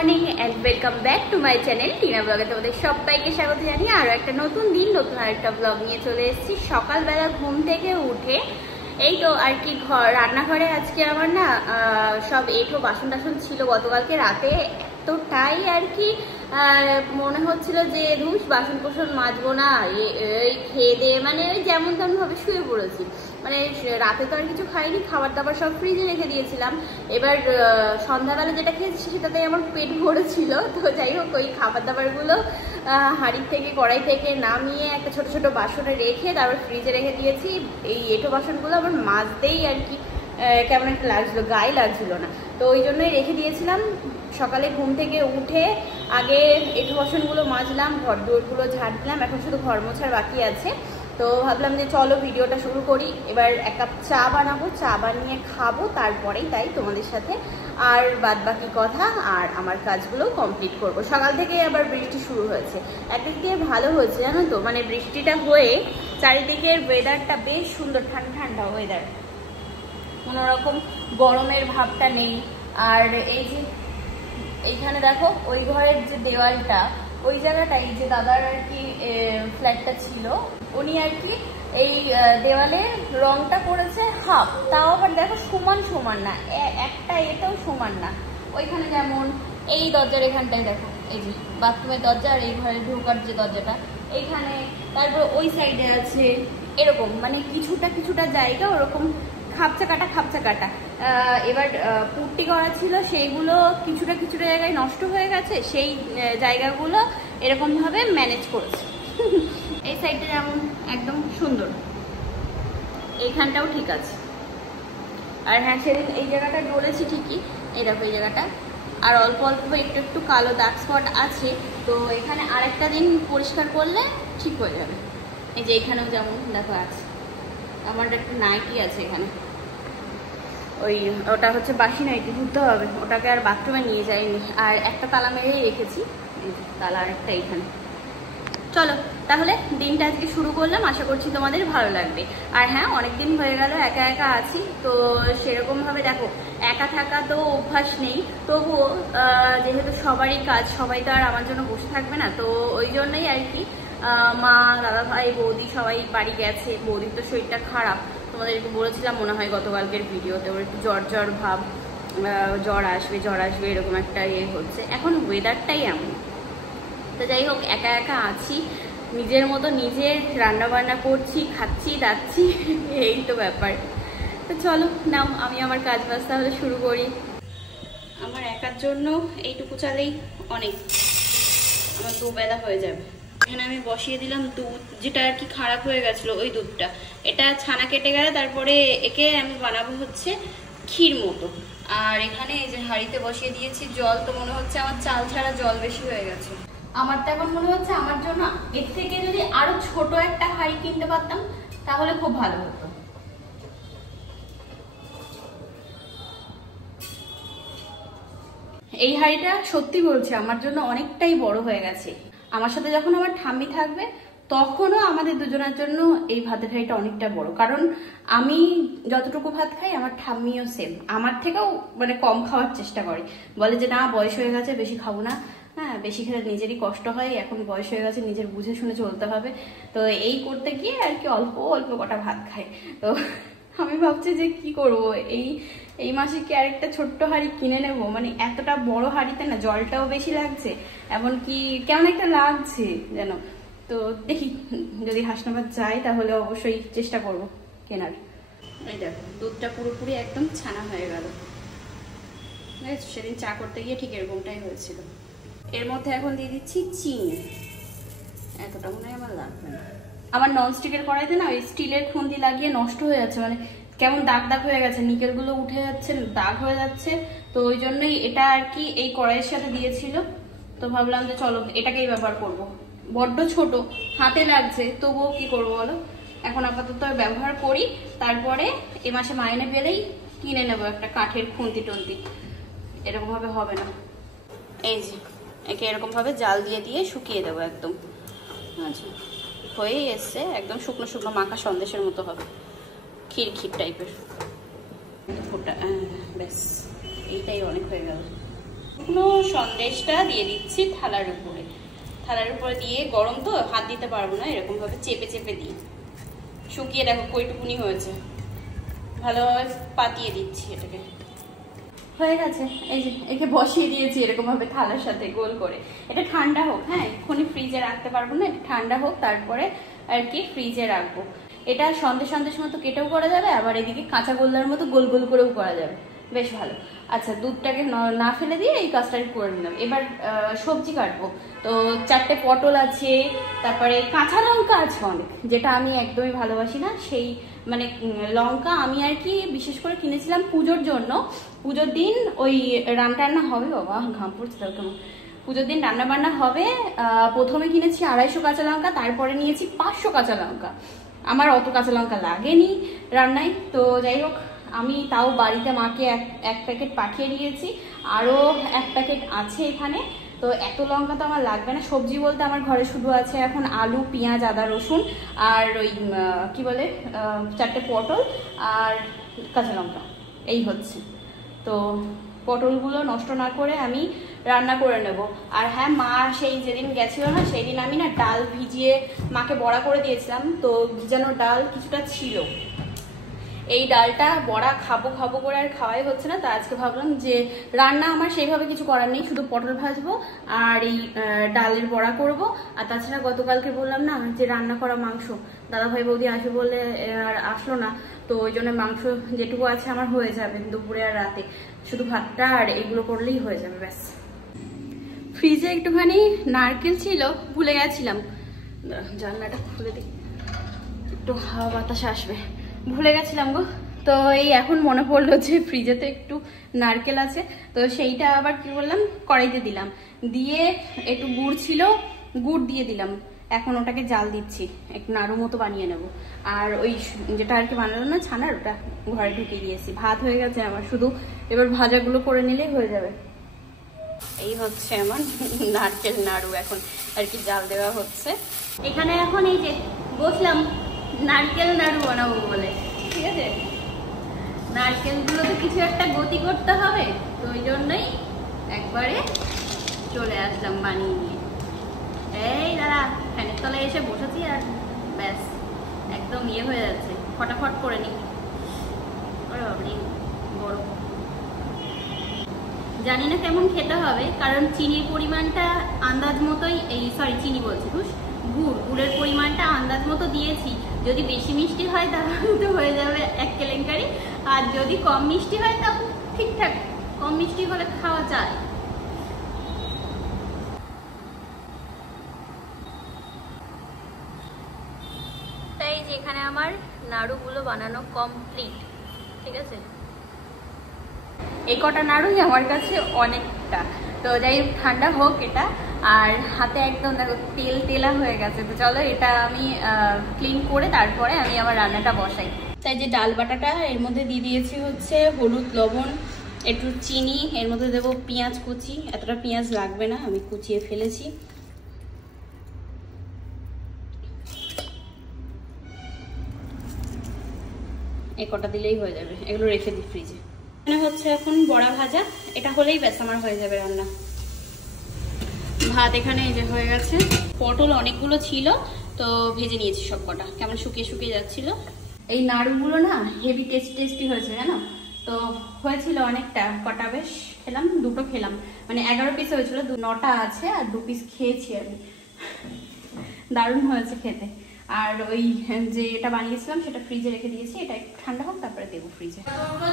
Morning and welcome back to my channel Tina ব্লগে তোমাদের সবাইকে স্বাগত জানিয়ে আরও একটা নতুন দিন নতুন আরেকটা ব্লগ নিয়ে চলে এসেছি। সকালবেলা ঘুম থেকে উঠে এই তো আর কি রান্নাঘরে আজকে আমার না সব এঁঠো বাসন টাসন ছিল গতকালকে রাতে, এতটাই আর কি মনে হচ্ছিল যে ধুস বাসন কোসন মাজবো না, এই খেয়ে দিয়ে মানে যেমন তেমন ভাবে শুয়ে পড়েছি। মানে রাতে তো আর কিছু খাইনি, খাবার দাবার সব ফ্রিজে রেখে দিয়েছিলাম। এবার সন্ধ্যাবেলা যেটা খেয়েছি সেটাতে আমার পেট ভরেছিল। তো যাই হোক ওই খাবার দাবারগুলো হাঁড়ির থেকে কড়াই থেকে নামিয়ে একটা ছোট ছোট বাসনে রেখে তারপর ফ্রিজে রেখে দিয়েছি। এই এঁঠো বাসনগুলো আমার মাজতেই আর কি কেমন একটা লাগছিলো, গায়ে লাগছিল না, তো ওই জন্যই রেখে দিয়েছিলাম। সকালে ঘুম থেকে উঠে আগে এঁঠো বাসনগুলো মাজলাম, ঘর দুয়ারগুলো ঝাড় দিলাম, এখন শুধু ঘর মোছার বাকি আছে। তো ভাবলাম যে চলো ভিডিওটা শুরু করি। এবার এক কাপ চা বানাবো, চা বানিয়ে খাবো, তারপরেই তাই তোমাদের সাথে আর বাদ বাকি কথা আর আমার কাজগুলো কমপ্লিট করব। সকাল থেকে আবার বৃষ্টি শুরু হয়েছে, একদিক দিয়ে ভালো হয়েছে জানো তো, মানে বৃষ্টিটা হয়ে চারিদিকের ওয়েদারটা বেশ সুন্দর, ঠান্ডা ঠান্ডা ওয়েদার, কোনোরকম গরমের ভাবটা নেই। আর এই যে এইখানে দেখো ওই ঘরের যে দেওয়ালটা, ওই জায়গাটাই যে দাদার আর কি ফ্ল্যাটটা ছিল, উনি আর কি এই দেওয়ালে রংটা করেছে হাফ, তাও আবার দেখো সমান সমান না, একটা এটাও সমান না। ওইখানে যেমন এই দরজার এখানটায় দেখো, এই যে বাথরুমের দরজা আর এই ঘরে ঢোকার যে দরজাটা এইখানে, তারপর ওই সাইডে আছে এরকম, মানে কিছুটা কিছুটা জায়গা ওরকম খাপচা কাটা। এবার পুট্টি করা ছিল, সেইগুলো কিছুটা কিছুটা জায়গায় নষ্ট হয়ে গেছে, সেই জায়গাগুলো এরকমভাবে ম্যানেজ করেছে। এই সাইডটা যেমন একদম সুন্দর, এইখানটাও ঠিক আছে। আর হ্যাঁ, সেদিন এই জায়গাটা ডলেছি ঠিকই, এই দেখো এই জায়গাটা আর অল্প অল্প একটু একটু কালো দাগ স্পট আছে, তো এখানে আরেকটা দিন পরিষ্কার করলে ঠিক হয়ে যাবে। এই যে এখানেও যেমন দেখো আছে, আমার একটা নাইটি আছে এখানে, ওটা হচ্ছে বাসি নাইটি, ধুতে হবে, ওটাকে আর বাথরুমে নিয়ে যাইনি, আর একটা তালা মেরেই রেখেছি, তালা আরেকটা এইখানে। চলো তাহলে দিনটা আজকে শুরু করলাম, আশা করছি তোমাদের ভালো লাগবে। আর হ্যাঁ, অনেকদিন হয়ে গেল একা একা আছি, তো সেরকমভাবে দেখো একা থাকা তো অভ্যাস নেই, তবুও যেহেতু সবারই কাজ, সবাই তো আর আমার জন্য বসে থাকবে না, তো ওই জন্যই আর কি মা, দাদা ভাই, বৌদি সবাই বাড়ি গেছে। বৌদির তো শরীরটা খারাপ, তোমাদেরকে বলেছিলাম মনে হয় গতকালকের ভিডিওতে, ওর একটু জ্বর ভাব, জ্বর আসবে এরকম একটা ইয়ে হচ্ছে, এখন ওয়েদারটাই এমন। তো যাই হোক একা একা আছি, নিজের মতো নিজের রান্না বান্না করছি, খাচ্ছি দাচ্ছি, এই তো ব্যাপার। তো চলো নাও আমি আমার কাজ বাজ তাহলে শুরু করি। আমার একার জন্য এইটুকু চালেই অনেক, আমার দুবেলা হয়ে যাবে। এখানে আমি বসিয়ে দিলাম দুধ, যেটা আর কি খারাপ হয়ে গেছিলো ওই দুধটা, এটা ছানা কেটে গেলে তারপরে একে আমি বানাবো হচ্ছে ক্ষীর মতো। আর এখানে এই যে হাঁড়িতে বসিয়ে দিয়েছি জল, তো মনে হচ্ছে আমার চাল ছাড়া জল বেশি হয়ে গেছে। আমার তো এখন মনে হচ্ছে আমার জন্য এর থেকে যদি আরো ছোট একটা হাঁড়ি কিনতে পারতাম তাহলে খুব ভালো হতো। এই হাঁড়িটা সত্যি বলছি আমার জন্য অনেকটাই বড় হয়ে গেছে। আমার সাথে যখন আমার ঠাম্মি থাকবে তখনও আমাদের দুজনের জন্য এই ভাতের হাঁড়িটা অনেকটা বড়, কারণ আমি যতটুকু ভাত খাই আমার ঠাম্মিও সেম, আমার থেকেও মানে কম খাওয়ার চেষ্টা করে, বলে যে না বয়স হয়ে গেছে বেশি খাবো না, হ্যাঁ বেশি খেলে নিজেরই কষ্ট হয়, এখন বয়স হয়ে গেছে নিজের বুঝে শুনে চলতে হবে। তো এই করতে গিয়ে আর কি অল্প অল্প কটা ভাত খাই। তো আমি ভাবছি যে কি করব, এই মাসে কি আরেকটা ছোট্ট হাঁড়ি কিনে নেবো, মানে এতটা বড় হাঁড়িতে না জলটাও বেশি লাগছে, এমনকি কেমন একটা লাগছে যেন। তো দেখি যদি হাসনাবাদ যাই তাহলে অবশ্যই চেষ্টা করব কেনার। এই দেখো দুধটা পুরোপুরি একদম ছানা হয়ে গেল, সেদিন চা করতে গিয়ে ঠিক এরকমটাই হয়েছিল। এর মধ্যে এখন দিয়ে দিচ্ছি চিনি, এতটা মনে হয় আমার লাগবে না। আমার ননস্টিকের কড়াইতে না ওই স্টিলের খুন্তি লাগিয়ে নষ্ট হয়ে যাচ্ছে, মানে কেমন দাগ দাগ হয়ে গেছে, নিকেলগুলো উঠে যাচ্ছে, দাগ হয়ে যাচ্ছে, তো ওই জন্যই এটা আর কি এই কড়াইয়ের সাথে দিয়েছিল। তো ভাবলাম যে চলো এটাকেই ব্যবহার করব। বড্ড ছোট হাতে লাগছে, তবুও কি করবো বলো, এখন আপাতত ব্যবহার করি, তারপরে এ মাসে মাইনে পেলেই কিনে নেবো একটা কাঠের খুন্তি টন্তি, এরকমভাবে হবে না। এই যে একে এরকমভাবে জাল দিয়ে দিয়ে শুকিয়ে দেবো একদম, আচ্ছা হয়েই এসছে, একদম শুকনো শুকনো মাখা সন্দেশের মতো হবে, ক্ষীর টাইপের ফোটা। ব্যাস এইটাই অনেক হয়ে গেল। শুকনো সন্দেশটা দিয়ে দিচ্ছি থালার উপরে। থালার উপরে দিয়ে, গরম তো হাত দিতে পারবো না, এরকম ভাবে চেপে চেপে দিই। শুকিয়ে দেখো কইটুকুনি হয়েছে, ভালোভাবে পাতিয়ে দিচ্ছি এটাকে। হয়ে গেছে, এই যে একে বসিয়ে দিয়েছি এরকম ভাবে থালার সাথে গোল করে। এটা ঠান্ডা হোক, হ্যাঁ এক্ষুনি ফ্রিজে রাখতে পারবো না, এটা ঠান্ডা হোক তারপরে আর কি ফ্রিজে রাখবো। এটা সন্দেশ সন্দেশ মতো কেটেও করা যাবে, আবার এদিকে কাঁচা গোল্লার মতো গোল গোল করেও করা যাবে, বেশ ভালো। আচ্ছা, দুধটাকে না ফেলে দিয়ে এই কাজটা করে নিলাম। এবার সবজি কাটবো। তো 4টে পটল আছে, তারপরে কাঁচা লঙ্কা আছে অনেক, যেটা আমি একদমই ভালোবাসি না। সেই মানে লঙ্কা আমি আর কি বিশেষ করে কিনেছিলাম পুজোর জন্য। পুজোর দিন ওই রান্না হবে, বাবা ঘাম পড়ছে তাও কেমন। পুজোর দিন রান্না বান্না হবে, প্রথমে কিনেছি 250 কাঁচা লঙ্কা, তারপরে নিয়েছি 500 কাঁচা লঙ্কা। আমার অত কাঁচা লঙ্কা লাগেনি রান্নায়, তো যাই হোক আমি তাও বাড়িতে মাকে এক প্যাকেট পাঠিয়ে দিয়েছি, আরও 1 প্যাকেট আছে এখানে। তো এত লঙ্কা তো আমার লাগবে না। সবজি বলতে আমার ঘরে শুধু আছে এখন আলু, পেঁয়াজ, আদা, রসুন আর ওই কি বলে 4টে পটল আর কাঁচা লঙ্কা, এই হচ্ছে। তো পটলগুলো নষ্ট না করে আমি রান্না করে নেব। আর হ্যাঁ, মা সেই যেদিন গেছিল না, সেই দিন আমি না ডাল ভিজিয়ে মাকে বড়া করে দিয়েছিলাম। তো ভিজানো ডাল কিছুটা ছিল, এই ডালটা বড়া খাবো খাবো করে আর খাওয়াই হচ্ছে না। তা আজকে ভাবলাম যে রান্না আমার সেইভাবে কিছু করার নেই, শুধু পটল ভাজবো আর এই ডালের বড়া করব। আর তাছাড়া গতকালকে বললাম না যে রান্না করা মাংস, দাদা ভাই বৌদি আসবে বলে আর আসলো না, তো ওই জন্য মাংস যেটুকু আছে আমার হয়ে যাবে দুপুরে আর রাতে, শুধু ভাতটা আর এগুলো করলেই হয়ে যাবে ব্যাস। ফ্রিজে একটুখানি নারকেল ছিল, ভুলে গেছিলাম, জানলাটা খুলে দিই একটু হাওয়া বাতাস আসবে, ভুলে গেছিলাম গো। তো এই এখন মনে পড়লো যে ফ্রিজে তো একটু নারকেল আছে, তো সেইটা আবার কি বললাম কড়াইতে দিলাম, দিয়ে একটু গুড় ছিল, গুড় দিয়ে দিলাম। এখন ওটাকে জাল দিচ্ছি, একটু নাড়ু মতো বানিয়ে নেব। আর ওই যেটা আর কি বানালো না ছানার, ওটা ঘরে ঢুকিয়ে দিয়েছি। ভাত হয়ে গেছে আমার, শুধু এবার ভাজাগুলো করে নিলেই হয়ে যাবে। এই হচ্ছে আমার নারকেল নাড়ু, এখন আর কি জাল দেওয়া হচ্ছে। এখানে এখন এই যে বসলাম নারকেল নাড়ু বানাবো বলে, ঠিক আছে। নারকেলগুলো তো কিছু একটা গতি করতে হবে, তো ওই জন্যই একবারে চলে আসলাম বানিয়ে নিয়ে। এই দাঁড়া, ফ্যানের তলায় এসে বসেছি আর ব্যাস একদম ইয়ে হয়ে যাচ্ছে, ফটাফট করে নি। বড় জানি না কেমন খেতে হবে, কারণ চিনির পরিমাণটা আন্দাজ মতোই, এই সরি চিনি বলছি, গুড়ের পরিমাণটা আন্দাজ মতো দিয়েছি। যদি বেশি মিষ্টি হয় তাহলে তো হয়ে যাবে এক কেলেঙ্কারি, আর যদি কম মিষ্টি হয় তাও ঠিকঠাক, কম মিষ্টি হলে খাওয়া যায়। তাই যেখানে আমার নাড়ুগুলো বানানো কমপ্লিট, ঠিক আছে। এই কটা নাড়ুই আমার কাছে অনেকটা। তো যাই হোক, ঠান্ডা হোক এটা, আর হাতে একদম দেখো তেল তেলা হয়ে গেছে। তো চলো এটা আমি ক্লিন করে তারপরে আমি আমার রান্নাটা বসাই। তাই যে ডাল বাটাটা এর মধ্যে দিয়ে দিয়েছি হচ্ছে হলুদ, লবণ, একটু চিনি, এর মধ্যে দেবো পেঁয়াজ কুচি। এতটা পেঁয়াজ লাগবে না, আমি কুচিয়ে ফেলেছি। এই কটা দিলেই হয়ে যাবে, এগুলো রেখে দিই ফ্রিজে। এখানে হচ্ছে এখন বড়া ভাজা, এটা হলেই ব্যাস আমার হয়ে যাবে রান্না। ভাত এখানে এই যে হয়ে গেছে। পটল অনেকগুলো ছিল, তো ভেজে নিয়েছি সব কটা, কেমন শুকিয়ে শুকিয়ে যাচ্ছিল। এই নাড়ুগুলো না হেভি টেস্টি হয়েছে জানো। তো হয়েছিল অনেকটা, কটা বেশ খেলাম, দুটো খেলাম, মানে 11 পিস হয়েছিল, 9টা আছে আর 2 পিস খেয়েছি আমি। দারুণ হয়েছে খেতে। আর ওই যে এটা বানিয়েছিলাম সেটা ফ্রিজে রেখে দিয়েছি, এটা একটু ঠান্ডা হোক তারপরে দেবো ফ্রিজে।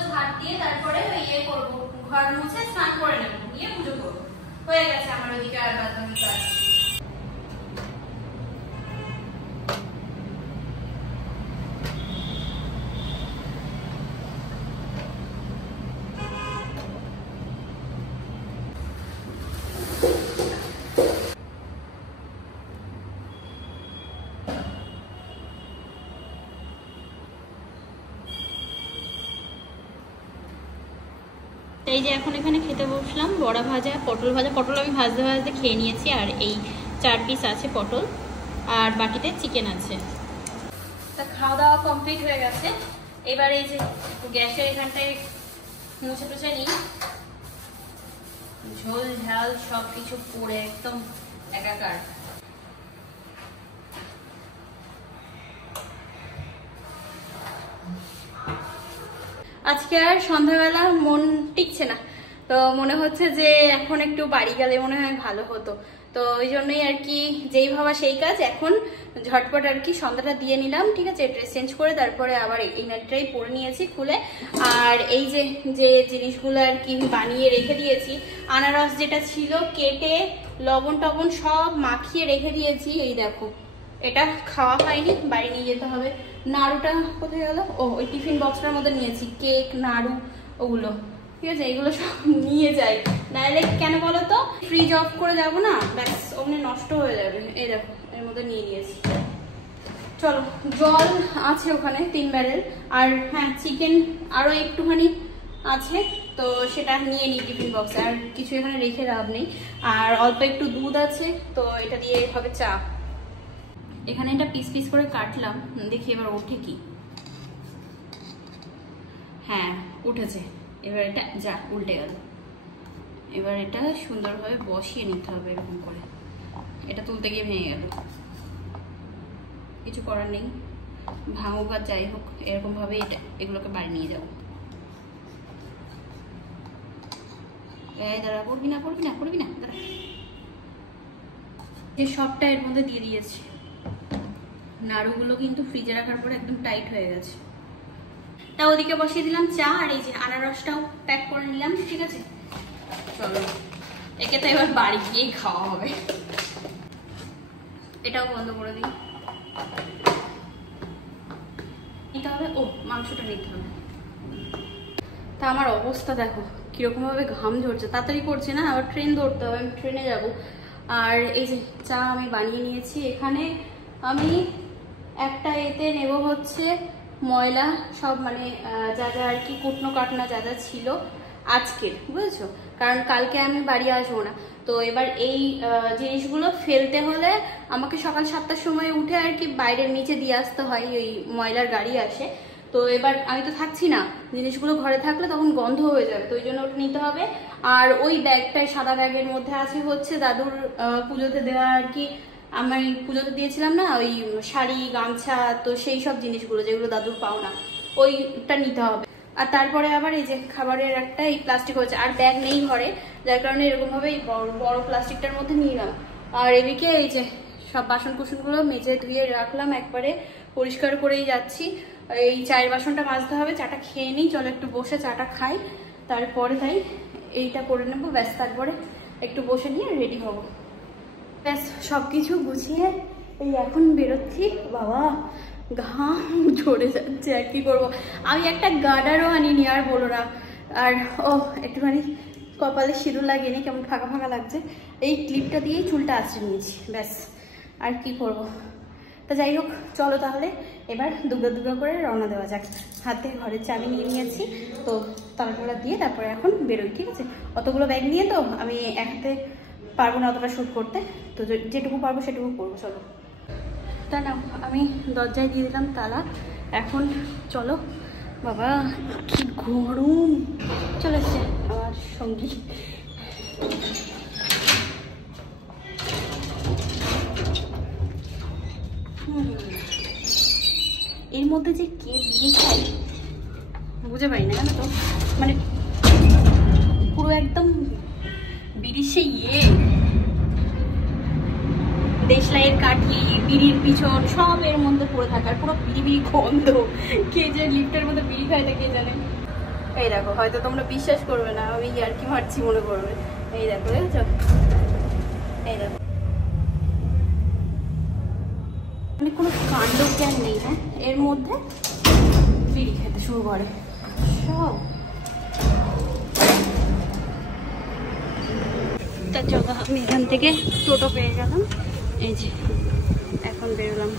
ঝাড় দিয়ে তারপরে ইয়ে করবো, ঘর মুছে স্নান করে নেবো, নিয়ে পুজো করবো। হয়ে গেছে আমার ওইদিকে আর বাকি কাজ। এই যে এখন এখানে খেতে বসলাম, বড়া ভাজা, পটল ভাজা। পটল আমি ভাজতে ভাজতে খেয়ে নিয়েছি, আর এই 4 পিস আছে পটল, আর বাকিতে চিকেন আছে। তা খাওয়া দাওয়া কমপ্লিট হয়ে গেছে। এবার এই যে গ্যাসের এখানটায় মুছে টুছে নিই। ঝোল ঝাল সব কিছু পড়ে একদম একাকার। আজকে আর সন্ধ্যাবেলা মন টিকছে না, তো মনে হচ্ছে যে এখন একটু বাড়ি গেলে মনে হয় ভালো হতো। তো ওই জন্যই আর কি যেই ভাবা সেই কাজ, এখন ঝটপট আর কি সন্ধ্যাটা দিয়ে নিলাম। ঠিক আছে, ড্রেস চেঞ্জ করে তারপরে আবার এই নাইটটাই পরে নিয়েছি খুলে। আর এই যে যে জিনিসগুলো আর কি বানিয়ে রেখে দিয়েছি, আনারস যেটা ছিল কেটে লবণ টবণ সব মাখিয়ে রেখে দিয়েছি। এই দেখো, এটা খাওয়া হয়নি, বাড়ি নিয়ে যেতে হবে। নাড়ুটা কোথায় গেল? ও ওই টিফিন বক্সটার মধ্যে নিয়েছি, কেক নাড়ু ওগুলো। ঠিক আছে, এগুলো সব নিয়ে যাই, নাহলে কেন বলো তো, ফ্রিজ অফ করে যাবো না, ব্যাস অমনি নষ্ট হয়ে যাবে। এই দেখো এর মধ্যে নিয়ে নিয়েছি। চলো, জল আছে ওখানে 3 ব্যারেল। আর হ্যাঁ, চিকেন আরো একটুখানি আছে, তো সেটা নিয়ে নিই টিফিন বক্সে। আর কিছু এখানে রেখে লাভ নেই। আর অল্প একটু দুধ আছে, তো এটা দিয়ে হবে চা। এখানে এটা পিস পিস করে কাটলাম, দেখি এবার ওঠে কি। হ্যাঁ উঠেছে। এবার এটা যা উল্টে গেল। এবার এটা সুন্দরভাবে বসিয়ে নিতে হবে এরকম করে। এটা তুলতে গিয়ে ভেঙে গেল, কিছু করার নেই, ভাঙুক আর যাই হোক, এরকম ভাবে এটা এগুলোকে বাড়ি নিয়ে যাবো। দাঁড়া, করবি না করবি না করবি না, দাঁড়া। এই সবটা এর মধ্যে দিয়ে দিয়েছি। নাড়ুগুলো কিন্তু ফ্রিজে রাখার পরে একদম টাইট হয়ে গেছে। তা ওদিকে বসিয়ে দিলাম চা, আর এই যে আনারসটাও প্যাক করে নিলাম। ঠিক আছে, চলো একে তো এবার বাড়ি গিয়েই খাওয়া হবে। এটাও বন্ধ করে দিই। নিতে হবে, ও মাংসটা নিতে হবে। তা আমার অবস্থা দেখো কিরকম ভাবে ঘাম ঝরছে, তাড়াতাড়ি করছে না, আবার ট্রেন ধরতে হবে, আমি ট্রেনে যাব। আর এই যে চা আমি বানিয়ে নিয়েছি। এখানে আমি একটা এতে নেব হচ্ছে ময়লা সব, মানে যা যা আর কি কুটনো কাটনা যা যা ছিল আজকের, বুঝেছো, কারণ কালকে আমি বাড়ি আসবো না। তো এবার এই জিনিসগুলো ফেলতে হলে আমাকে সকাল 7টার সময় উঠে আর কি বাইরের নিচে দিয়ে আসতে হয়, ওই ময়লার গাড়ি আসে। তো এবার আমি তো থাকছি না, জিনিসগুলো ঘরে থাকলে তখন গন্ধ হয়ে যাবে, তো ওই জন্য ওটা নিতে হবে। আর ওই ব্যাগটায়, সাদা ব্যাগের মধ্যে আছে হচ্ছে দাদুর পুজোতে দেওয়া আর কি, আমি পুজোতে দিয়েছিলাম না ওই শাড়ি গামছা, তো সেই সব জিনিসগুলো যেগুলো দাদুর পাও না, ওইটা নিতে হবে। আর তারপরে আবার এই যে খাবারের একটা এই প্লাস্টিক হচ্ছে, আর ব্যাগ নেই ঘরে, যার কারণে এরকম ভাবে এই বড় প্লাস্টিকটার মধ্যে নিলাম। আর এদিকে এই যে সব বাসন কুসনগুলো মেজে ধুয়ে রাখলাম, একবারে পরিষ্কার করেই যাচ্ছি। এই চায়ের বাসনটা মাজতে হবে। চাটা খেয়ে নিই, চলো একটু বসে চাটা খাই, তারপরে তাই এইটা করে নেবো, ব্যাস তারপরে একটু বসে নিয়ে রেডি হবো। ব্যাস সবকিছু গুছিয়ে এই এখন বেরোচ্ছি। বাবা ঘাম ঝরে যাচ্ছে, আর কি করবো। আমি একটা গার্ডারও আনিনি, আর বলো না। আর ও একটুখানি কপালে সিঁদুর লাগিয়ে নি, কেমন ফাঁকা ফাঁকা লাগছে। এই ক্লিপটা দিয়েই চুলটা আঁচড়ে নিয়েছি, ব্যাস আর কি করব। তা যাই হোক, চলো তাহলে এবার দুগা দুগা করে রওনা দেওয়া যাক। হাতে ঘরের চাবি নিয়ে নিয়েছি, তো তালা দিয়ে তারপরে এখন বেরোই। ঠিক আছে, অতগুলো ব্যাগ নিয়ে তো আমি এক হাতে পারবো না অতটা শ্যুট করতে, তো যেটুকু পারবো সেটুকু করবো। চলো, তা না আমি দরজায় দিয়ে দিলাম তালা। এখন চলো, বাবা কি গরম চলে এসছে আমার সঙ্গী। এর মধ্যে যে কে বিড়ি খায় বুঝে পাই না, জানো তো, মানে পুরো একদম বিড়ি সে দেশলাইয়ের কাঠি, বিড়ির পিছন সব এর মধ্যে পড়ে থাকে, আর পুরো বিড়ি বিড়ি গন্ধ। কে যে লিফটের মধ্যে বিড়ি খায় তা কে জানে। এই দেখো, হয়তো তোমরা বিশ্বাস করবে না, আমি আর কি মারছি মনে করবে। এই দেখো, দেখছো, এই দেখো, মানে কোনো কাণ্ড জ্ঞান নেই। হ্যাঁ, এর মধ্যে বিড়ি খেতে শুরু করে সব। তা চলো, আমি এখান থেকে টোটো পেয়ে গেলাম, এই যে এখন বেরোলাম।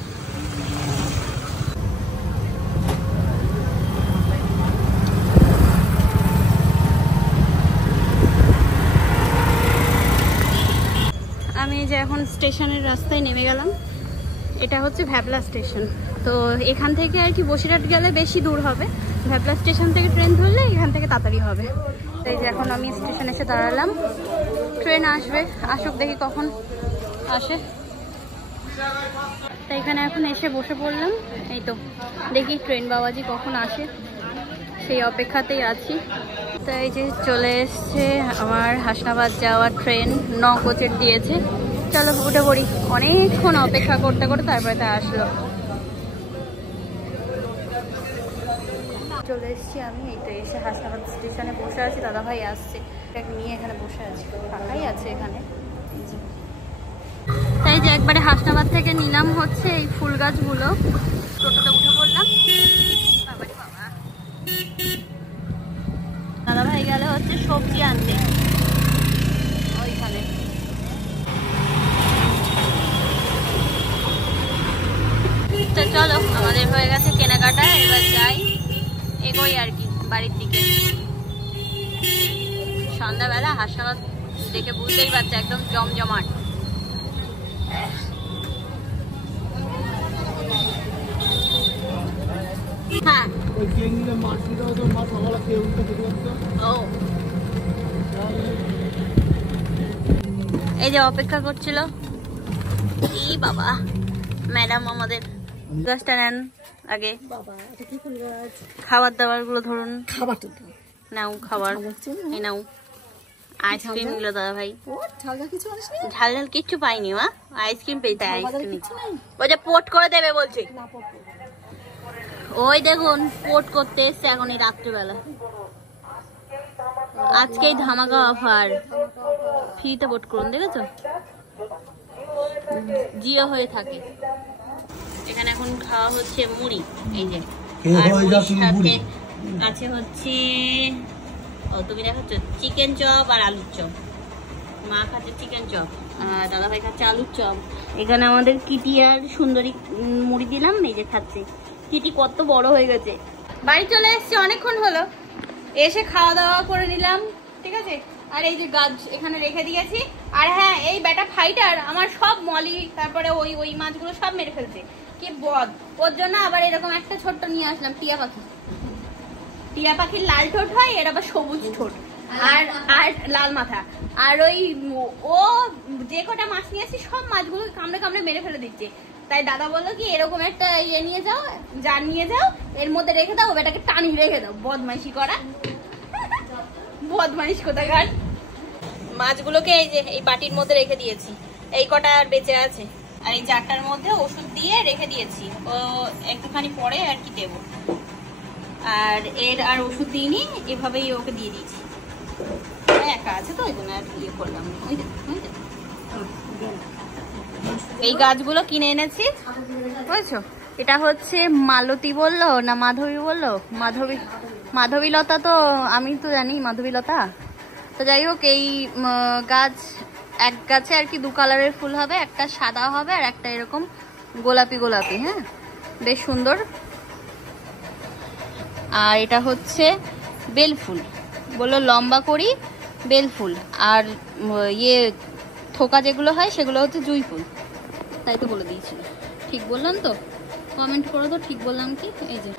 আমি যে এখন স্টেশনের রাস্তায় নেমে গেলাম। এটা হচ্ছে ভ্যাবলা স্টেশন। তো এখান থেকে আর কি বসিরহাট গেলে বেশি দূর হবে, ভ্যাবলা স্টেশন থেকে ট্রেন ধরলে এখান থেকে তাড়াতাড়ি হবে। এই যে এখন আমি স্টেশনে এসে দাঁড়ালাম, ট্রেন আসবে, আসুক দেখি কখন আসে। তাই এখানে এখন এসে বসে পড়লাম, এই তো দেখি ট্রেন বাবাজি কখন আসে, সেই অপেক্ষাতেই আছি। তো এই যে চলে এসছে আমার হাসনাবাদ যাওয়ার ট্রেন, 9 কোচের দিয়েছে। চলো উঠে পড়ি, অনেকক্ষণ অপেক্ষা করতে করতে তারপরে তা আসলো। চলে এসেছি আমি, এই তো এসে হাসনাবাদ স্টেশনে বসে আছি, দাদাভাই আসছে নিয়ে এখানে বসে আছি, ফাঁকাই আছে এখানে। তাই যে একবারে হাসনাবাদ থেকে নিলাম হচ্ছে এই ফুল গাছগুলো, টোটোতে উঠে পড়লাম। দাদাভাই গেলে হচ্ছে সবজি আনতে ওইখানে। তো চলো আমাদের হয়ে গেছে কেনাকাটা, এবার যাই, এগোই আর কি বাড়ির দিকে। সন্ধ্যাবেলা হাসনাবাদ দেখে বুঝতেই পারছে একদম জমজমাট। হ্যাঁ এই যে অপেক্ষা করছিল কি বাবা ম্যাডাম, আমাদের গাছটা নেন আগে, খাবার দাবার গুলো ধরুন, নাও খাবার, এই নাও আইসক্রিম গুলো দাদা ভাই। ঝাল ঝাল কিচ্ছু পাইনি মা, আইসক্রিম পেয়ে, তাই আইসক্রিম ওই যে পোট করে দেবে বলছে। ওই দেখুন পোট করতে এসছে এখন এই রাত্রিবেলা, আজকেই ধামাকা অফার, ফ্রিতে পোট করুন, দেখেছো জিও হয়ে থাকে। এখানে এখন খাওয়া হচ্ছে মুড়ি, এই যে আছে হচ্ছে, ও তুমি দেখাচ্ছ চিকেন চপ আর আলুর চপ, মা খাচ্ছে চিকেন চপ আর দাদাভাই খাচ্ছে আলুর চপ। এখানে আমাদের কিটি আর সুন্দরী মুড়ি দিলাম, এই যে খাচ্ছে। কিটি কত বড় হয়ে গেছে। বাড়ি চলে এসেছি অনেকক্ষণ হলো, এসে খাওয়া দাওয়া করে নিলাম, ঠিক আছে। আর এই যে গাছ এখানে রেখে দিয়েছি। আর হ্যাঁ, এই ব্যাটা ফাইটার আমার সব মলি, তারপরে ওই মাছগুলো সব মেরে ফেলছে, কি বদ। ওর জন্য আবার এরকম একটা ছোট্ট নিয়ে আসলাম, টিয়া পাখি। টিয়া পাখির লাল ঠোঁট হয়, এর আবার সবুজ ঠোঁট আর আর লাল মাথা। আর ওই ও যে কটা মাছ নিয়ে আসছি সব মাছগুলো কামড়ে কামড়ে মেরে ফেলে দিচ্ছে। তাই দাদা বললো কি এরকম একটা ইয়ে নিয়ে যাও, জার নিয়ে যাও, এর মধ্যে রেখে দাও, বেটাকে টানি রেখে দাও। বদমাইশি করা, বদমাইশ কোথাকার। মাছগুলোকে এই যে এই বাটির মধ্যে রেখে দিয়েছি, এই কটা আর বেঁচে আছে। আর এই জারটার মধ্যে ওষুধ দিয়ে রেখে দিয়েছি, ও একটুখানি পরে আর কি দেবো। আর এর আর ওষুধ দিইনি, এভাবেই ওকে দিয়ে দিয়েছি। একা আছে তো ওই জন্য আর ইয়ে করলাম। এই গাছগুলো কিনে এনেছি বুঝছো, এটা হচ্ছে মালতী বললো না মাধবী বললো, মাধবী লতা, তো আমি তো জানি মাধবী লতা। তো যাই হোক, এই গাছ এক গাছে আর কি 2 কালারের ফুল হবে, একটা সাদা হবে আর একটা এরকম গোলাপি গোলাপি, হ্যাঁ বেশ সুন্দর। আর এটা হচ্ছে বেল ফুল, বললো লম্বা করি বেল ফুল, আর ইয়ে থোকা যেগুলো হয় সেগুলো হচ্ছে জুঁই ফুল। তাই তো বলে দিয়েছিল, ঠিক বললাম তো? কমেন্ট করো তো ঠিক বললাম কি। এই যে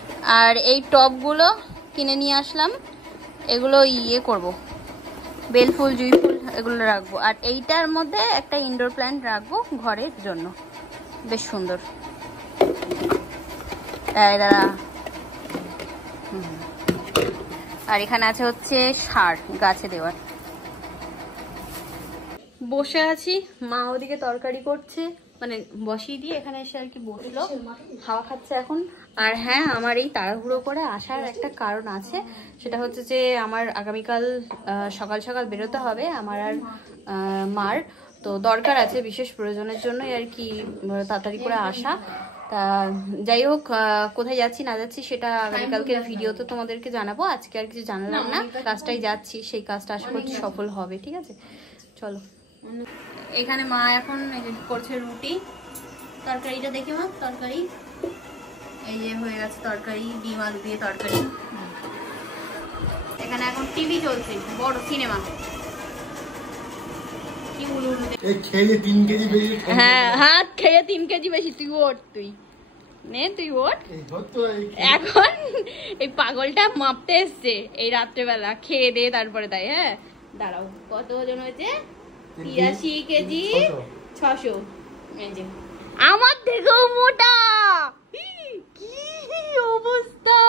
আর এই টবগুলো কিনে নিয়ে আসলাম, এগুলো ইয়ে করব, বেল ফুল জুঁই ফুল এগুলো রাখবো। আর এইটার মধ্যে একটা ইনডোর প্ল্যান্ট রাখবো ঘরের জন্য, বেশ সুন্দর। দাদা আর এখানে আছে হচ্ছে সার গাছে দেওয়ার। বসে আছি, মা ওদিকে তরকারি করছে, মানে বসিয়ে দিয়ে এখানে এসে আর কি বসলো, হাওয়া খাচ্ছে এখন। আর হ্যাঁ, আমার এই তাড়াহুড়ো করে আসার একটা কারণ আছে, সেটা হচ্ছে যে আমার আগামীকাল সকাল সকাল বেরোতে হবে, আমার আর মার তো দরকার আছে, বিশেষ প্রয়োজনের জন্যই আর কি তাড়াতাড়ি করে আসা। তা যাই হোক, কোথায় যাচ্ছি না যাচ্ছি সেটা আগামীকালকের ভিডিওতে তোমাদেরকে জানাবো, আজকে আর কিছু জানালাম না। কাজটাই যাচ্ছি, সেই কাজটা আশা করছি সফল হবে, ঠিক আছে। চলো, এখানে মা এখন করছে রুটি, তরকারিটা দেখি মা, তরকারি এই যে হয়ে গেছে, তরকারি ডিম আলু দিয়ে তরকারি। এখানে এখন টিভি চলছে, বড় সিনেমা। হ্যাঁ, হাত খেয়ে 3 কেজি বেশি। তুই ওঠ, তুই নে, তুই ওঠ। এখন এই পাগলটা মাপতে এসছে এই রাত্রেবেলা, খেয়ে দিয়ে তারপরে তাই। হ্যাঁ দাঁড়াও, কত ওজন হয়েছে? 83 কেজি 600। আমার থেকেও মোটা, কি অবস্থা!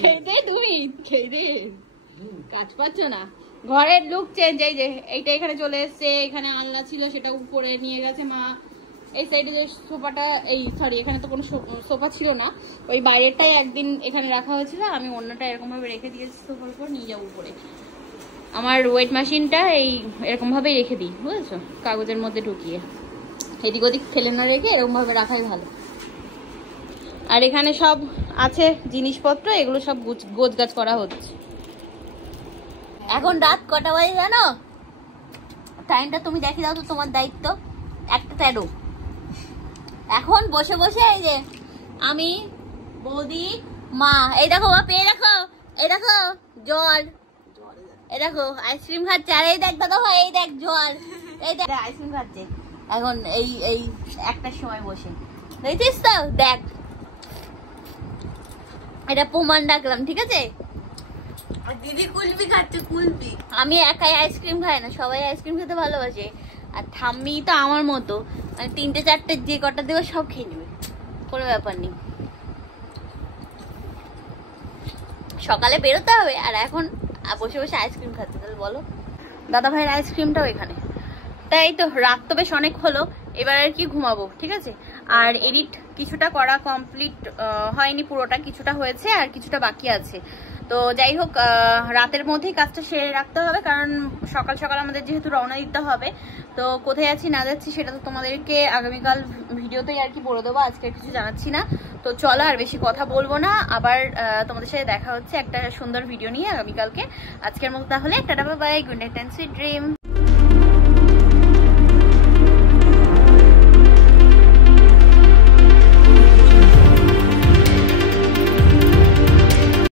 খেয়ে তুমি খেয়ে কাজ পাচ্ছ না। ঘরের লুক চেঞ্জ। এই যে এইটা এখানে চলে এসছে, এখানে আলনা ছিল সেটা উপরে নিয়ে গেছে মা। এই সাইডে যে সোফাটা, এই সরি এখানে তো কোনো সোফা ছিল না, ওই বাইরেরটাই একদিন এখানে রাখা হয়েছিল, আমি অন্যটা এরকম ভাবে রেখে দিয়েছি সোফার উপর, নিয়ে যাবো উপরে। আমার ওয়েট মেশিনটা এই এরকম ভাবেই রেখে দিই, বুঝেছো, কাগজের মধ্যে ঢুকিয়ে, এদিক ওদিক ফেলে না রেখে এরকম ভাবে রাখাই ভালো। আর এখানে সব আছে জিনিসপত্র, এগুলো সব গোছগাছ করা হচ্ছে। এখন রাত কটা বাজে জানো? টাইমটা তুমি দেখে দাও তো, তোমার দায়িত্ব। 1:13। এখন বসে বসে এই যে আমি, বৌদি, মা, এই দেখো মা, পেয়ে দেখো, এই দেখো জল, এই দেখো আইসক্রিম খাচ্ছে, আর এই দেখ দাদা ভাই, এই দেখ জল, এই দেখ আইসক্রিম খাচ্ছে এখন এই 1টার সময় বসে, দেখছিস তো? দেখ, এটা প্রমাণ রাখলাম, ঠিক আছে? দিদি কুলফি খাচ্ছে, কুলফি। আমি একাই আইসক্রিম খাই না, সবাই আইসক্রিম খেতে ভালোবাসে। আর ঠাম্মি তো আমার মতো, মানে 3টে 4টে যে কটা দেবো সব খেয়ে নেবে, কোনো ব্যাপার নেই। সকালে বেরোতে হবে আর এখন বসে বসে আইসক্রিম খাচ্ছে, তাহলে বলো। দাদা ভাইয়ের আইসক্রিমটাও এখানে। তাই তো রাত তো বেশ অনেক হলো, এবার আর কি ঘুমাবো, ঠিক আছে? আর এডিট কিছুটা করা কমপ্লিট হয়নি, পুরোটা কিছুটা হয়েছে আর কিছুটা বাকি আছে। তো যাই হোক, রাতের মধ্যেই কাজটা সেরে রাখতে হবে, কারণ সকাল সকাল আমাদের যেহেতু রওনা দিতে হবে। তো কোথায় যাচ্ছি না যাচ্ছি সেটা তো তোমাদেরকে আগামীকাল ভিডিওতেই আর কি বলে দেবো, আজকে কিছু জানাচ্ছি না। তো চলো আর বেশি কথা বলবো না, আবার তোমাদের সাথে দেখা হচ্ছে একটা সুন্দর ভিডিও নিয়ে আগামীকালকে। আজকের মতো তাহলে tata, bye bye, good night and sweet dream.